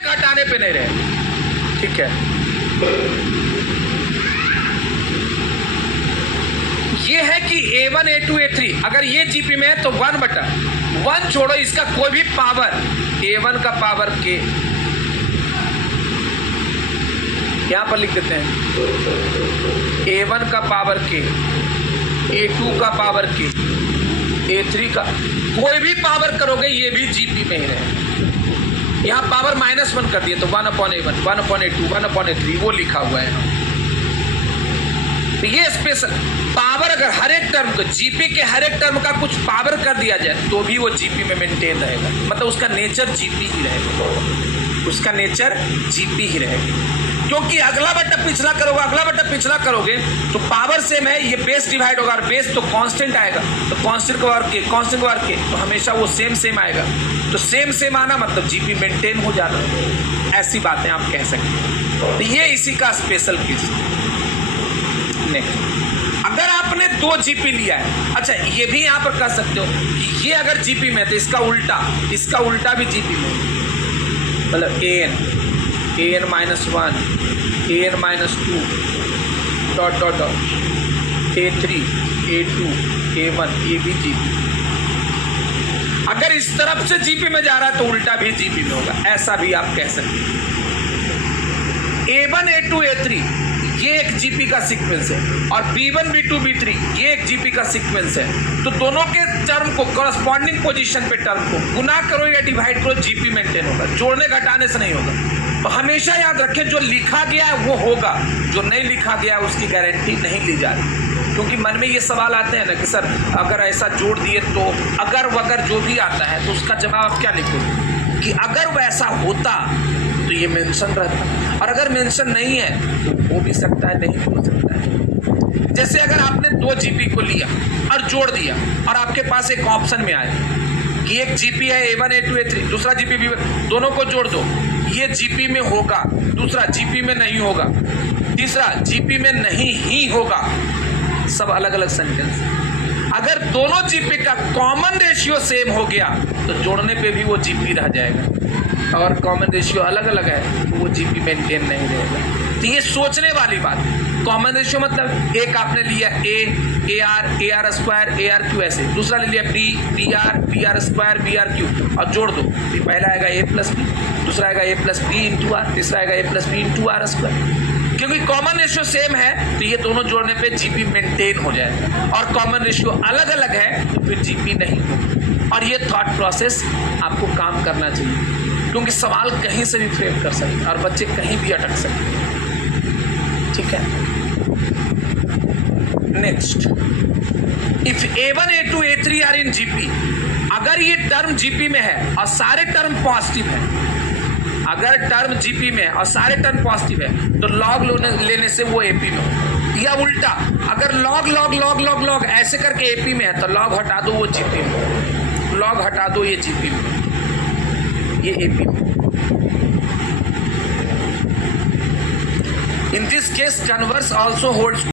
हटाने पे नहीं रहे। ठीक है, ये है कि A1 A2 A3 अगर ये जीपी में है तो 1/1 छोड़ो इसका कोई भी पावर, A1 का पावर K यहां पर लिख देते हैं, A1 का पावर K, A2 का पावर K, A3 का कोई भी पावर करोगे ये भी जीपी में ही रहेगा। यहाँ पावर -1 कर दिए तो 1/A1, 1/A2, 1/A3 वो लिखा हुआ है। तो ये स्पेशल पावर अगर हर एक टर्म को जीपी के हर एक टर्म का कुछ पावर कर दिया जाए तो भी वो जीपी में मेंटेन रहेगा, मतलब उसका नेचर जीपी ही रहेगा, उसका नेचर जीपी ही रहेगा। क्योंकि अगला बट्टा पिछला करोगे, अगला बट्टा पिछला करोगे तो पावर सेम है, ये बेस डिवाइड होगा और बेस तो कांस्टेंट आएगा, तो कांस्टेंट का वर्ग के, कांस्टेंट का वर्ग के, तो हमेशा वो सेम आएगा। तो सेम आना मतलब जीपी मेंटेन हो जाना, ऐसी बातें आप कह सकते हैं। तो ये इसी का स्पेशल केस। नेक्स्ट, अगर आपने 2 जीपी लिया है, अच्छा ये भी यहाँ पर कह सकते हो कि ये अगर जीपी में तो इसका उल्टा भी जीपी में, मतलब an -1, an -2 ... A3 A2 A1 ये भी जीपी। अगर इस तरफ से जीपी में जा रहा है तो उल्टा भी जीपी में होगा, ऐसा भी आप कह सकते हैं। A1 A2 A3 ये एक जीपी का सीक्वेंस है और B1 B2 B3 ये एक जीपी का सीक्वेंस है। तो दोनों के टर्म को कॉरस्पॉन्डिंग पोजीशन पे टर्म को गुना करो या डिवाइड करो, जीपी मेंटेन होगा, जोड़ने घटाने से नहीं होगा। तो हमेशा याद रखें जो लिखा गया है वो होगा, जो नहीं लिखा गया है उसकी गारंटी नहीं ली जा रही। क्योंकि मन में ये सवाल आते हैं ना कि सर अगर ऐसा जोड़ दिए तो अगर वगर जो भी आता है तो उसका जवाब आप क्या लिखोगे कि अगर वैसा होता तो ये मेंशन रहता, और अगर मेंशन नहीं है तो हो भी सकता है, नहीं हो सकता है। जैसे अगर आपने 2 जीपी को लिया और जोड़ दिया और आपके पास एक ऑप्शन में आए कि एक जीपी है A1 A2 A3, दूसरा जीपी B1, दोनों को जोड़ दो, ये जीपी में होगा, दूसरा जीपी में नहीं होगा, तीसरा जीपी में नहीं ही होगा, सब अलग अलग सेंटेंस। अगर दोनों जीपी का कॉमन रेशियो सेम हो गया तो जोड़ने पे भी वो जीपी रह जाएगा, और कॉमन रेशियो अलग अलग है तो वो जीपी मेंटेन नहीं रहेगा। तो ये सोचने वाली बात। कॉमन रेशियो मतलब एक आपने लिया AR स्क्वायर ARQ ऐसे, दूसरा ले लिया BR स्क्वायर BRQ और जोड़ दो, तो पहला आएगा A+B, दूसरा आएगा A+B × R, तीसरा आएगा A+B × R स्क्वायर। क्योंकि कॉमन रेशियो सेम है तो ये दोनों जोड़ने पे जीपी मेंटेन हो जाएगा, और कॉमन रेशियो अलग अलग है तो फिर जीपी नहीं होगा। और ये थॉट प्रोसेस आपको काम करना चाहिए, क्योंकि सवाल कहीं से भी फ्रेम कर सकते हैं और बच्चे कहीं भी अटक सकते हैं। ठीक है, next, if A1 A2 A3 are in GP, अगर ये टर्म जीपी में है और सारे टर्म पॉजिटिव है, अगर टर्म जीपी में और सारे टर्म पॉजिटिव है तो लॉग लेने से वो एपी में हो, या उल्टा अगर log log log log log ऐसे करके एपी में है तो लॉग हटा दो वो जीपी में, लॉग हटा दो ये जीपी में, ये एपी में। In this case converse also holds